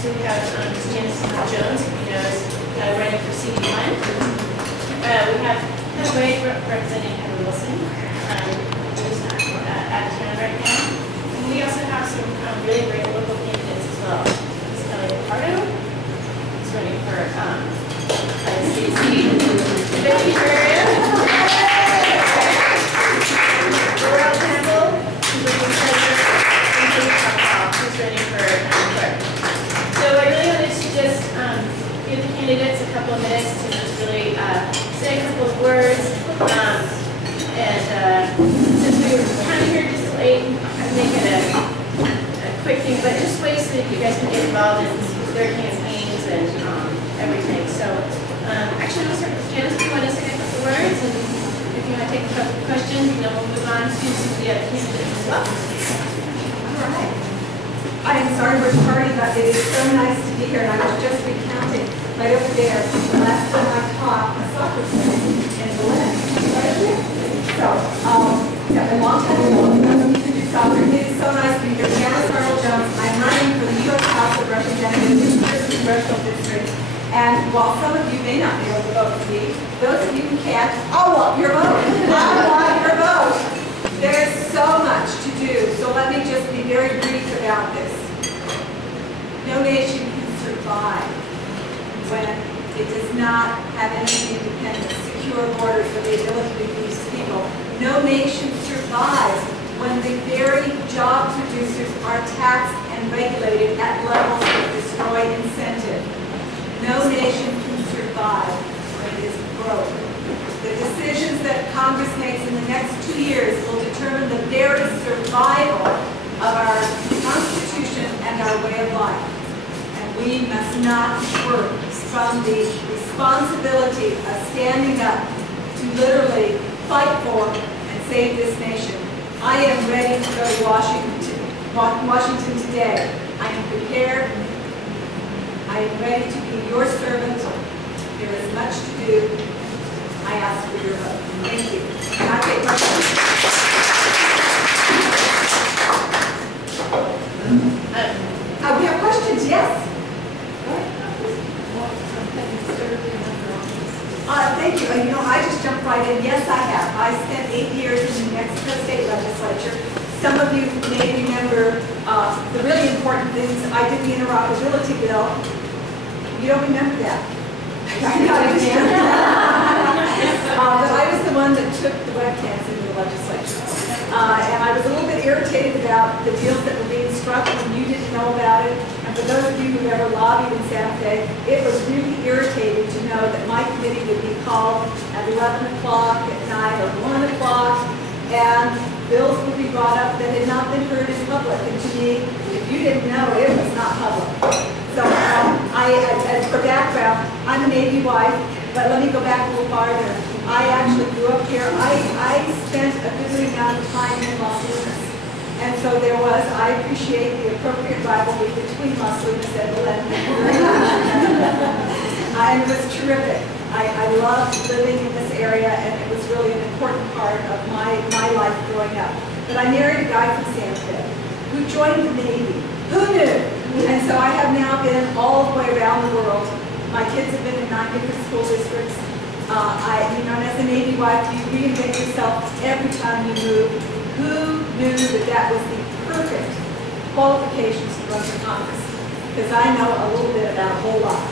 So we have Janice Arnold-Jones, who knows running for CD1. We have Heather Wade representing Heather Wilson, who's not at the tournament right now. And we also have some really great local candidates as well. This is Kelly Ricardo, who's running for CC. Becky Ferreira. Laurel Campbell, who's running for clerk. So I really wanted to just give the candidates a couple of minutes to just really say a couple of words. Since we were kind of here just late, I'm making a quick thing, but just ways so that you guys can get involved in their campaigns and everything. So actually, we'll start with Janice. If you want to say a couple of words, and if you want to take a couple of questions, and then we'll move on to some of the other candidates as well. All right. I am sorry we're tardy, but it is so nice to be here, and I was just recounting right over there. The last time I taught a soccer team in Belen, right over there. So, yeah, a long time ago, those of you who do soccer, it is so nice to be here. Janice Arnold-Jones. I'm running for the U.S. House of Representatives in the Congressional District, and while some of you may not be able to vote for me, those of you who can't, I want your vote. I want your vote. There is so much to do, so let me just be very brief about this. No nation can survive when it does not have any independence, secure borders, or the ability to feed people. No nation survives when the very job producers are taxed and regulated at levels that destroy incentive. No nation can survive when it is broke. The decisions that Congress makes in the next 2 years will determine the very survival of our Constitution and our way of life. And we must not swerve from the responsibility of standing up to literally fight for and save this nation. I am ready to go to Washington today. I am prepared. I am ready to be your servant. There is much to do. I ask for your vote. Thank you. And I take my question. We have questions, yes? Thank you. You know, I just jumped right in. Yes, I have. I spent 8 years in the New Mexico State Legislature. Some of you may remember the really important things. I did the interoperability bill. You don't remember that? But I was the one that took the webcams into the legislature. And I was a little bit irritated about the deals that were being struck when you didn't know about it. And for those of you who ever lobbied in Santa Fe, it was really irritating to know that my committee would be called at 11 o'clock at night or 1 o'clock, and bills would be brought up that had not been heard in public. And to me, if you didn't know, it was not public. So for background, I'm a Navy wife, but let me go back a little farther. I actually grew up here. I spent a good amount of time in Las Lunas. And so there was, I appreciate the appropriate rivalry between Las Lunas and Belen. It was terrific. I loved living in this area, and it was really an important part of my life growing up. But I married a guy from Santa Fe who joined the Navy. Who knew? And so I have now been all the way around the world. My kids have been in 9 different school districts. And as a Navy wife, you reinvent yourself every time you move. Who knew that that was the perfect qualifications to run for Congress? Because I know a little bit about a whole lot.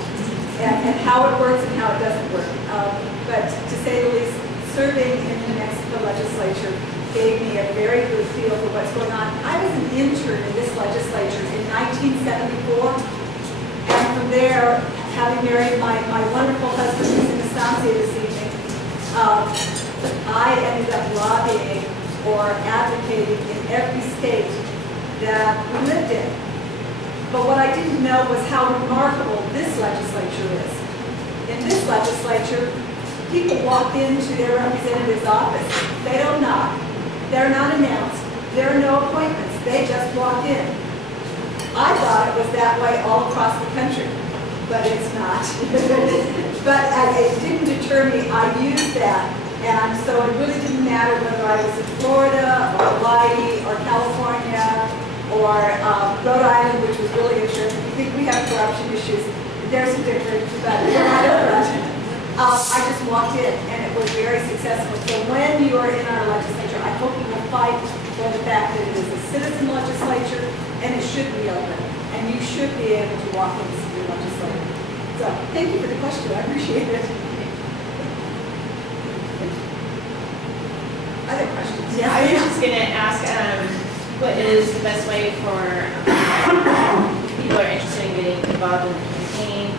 And how it works and how it doesn't work. But to say the least, serving in the New Mexico legislature gave me a very good feel for what's going on. I was an intern in this legislature in 1974, and from there, having married my wonderful husband who's in Estancia this evening, I ended up lobbying or advocating in every state that we lived in. But what I didn't know was how remarkable this legislature is. In this legislature, people walk into their representative's office. They don't knock. They're not announced. There are no appointments. They just walk in. I thought it was that way all across the country, but it's not. But it didn't deter me. I used that, and so it really didn't matter whether I was in Florida or Hawaii or California or Rhode Island, which was really a trip. You think we have anti-corruption issues. There's a difference, but we're not over it. I just walked in, and it was very successful. So when you are in our legislature, I hope you will fight for the fact that it is a citizen legislature, and it should be open, and you should be able to walk in and see your legislator. So thank you for the question. I appreciate it. Other questions? Yeah, I was just going to ask, what is the best way for people who are interested in getting involved in the campaign?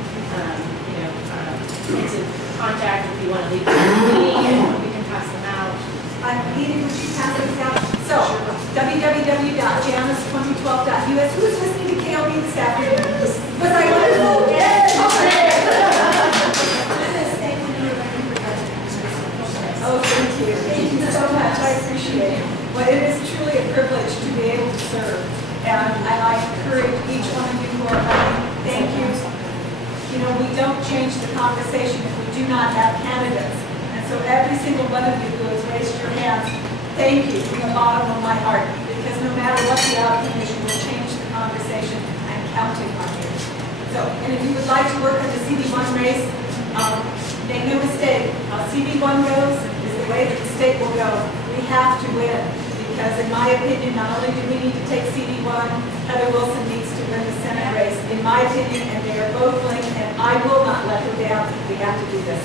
It's a contact if you want to leave the meeting, and we can pass them out. Meeting, would you pass these out? So, www.janice2012.us. Who's listening to KLB this afternoon? Was I wonderful? Yes! Oh, thank you. Thank you so much. I appreciate it. Well, it is truly a privilege to be able to serve. And I encourage each one of you who are running, thank you. You know, we don't change the conversation if we do not have candidates. And so every single one of you who has raised your hands, thank you from the bottom of my heart. Because no matter what the outcome is, you will change the conversation. I'm counting on you. So, and if you would like to work in the CD1 race, make no mistake, how CD1 goes is the way that the state will go. We have to win. Because in my opinion, not only do we need to take CD1, Heather Wilson needs to win the Senate race. In my opinion, and they are both linked, and I will not let her down. We have to do this.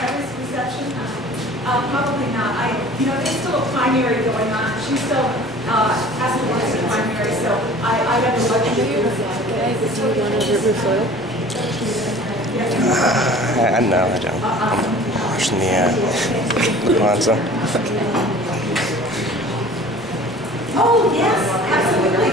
Heather's reception? Probably not. There's still a primary going on. She still has to work in the primary, so I don't know what to do. No, I don't. I'm watching the Alonzo. Oh, yes, absolutely.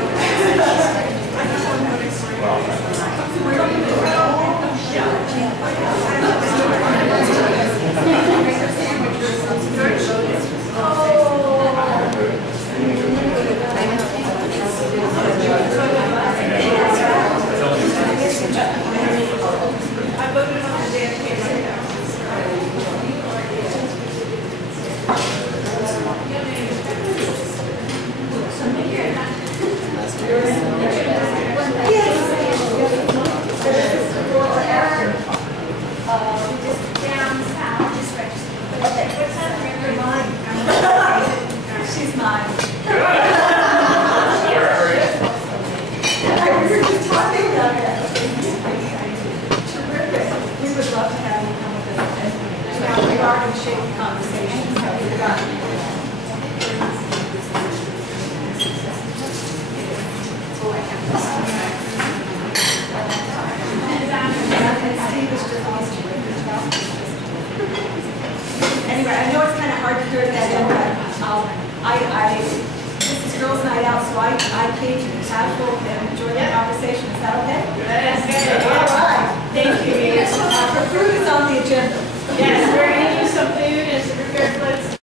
She's mine. We were just talking about that. Terrific. We would love to have you come with us. And now we are going to shape the conversation. So we've got anyway, I know it's kind of hard to hear that in, but this is girls' night out, so I came to the casual and enjoy the conversation. Is that okay?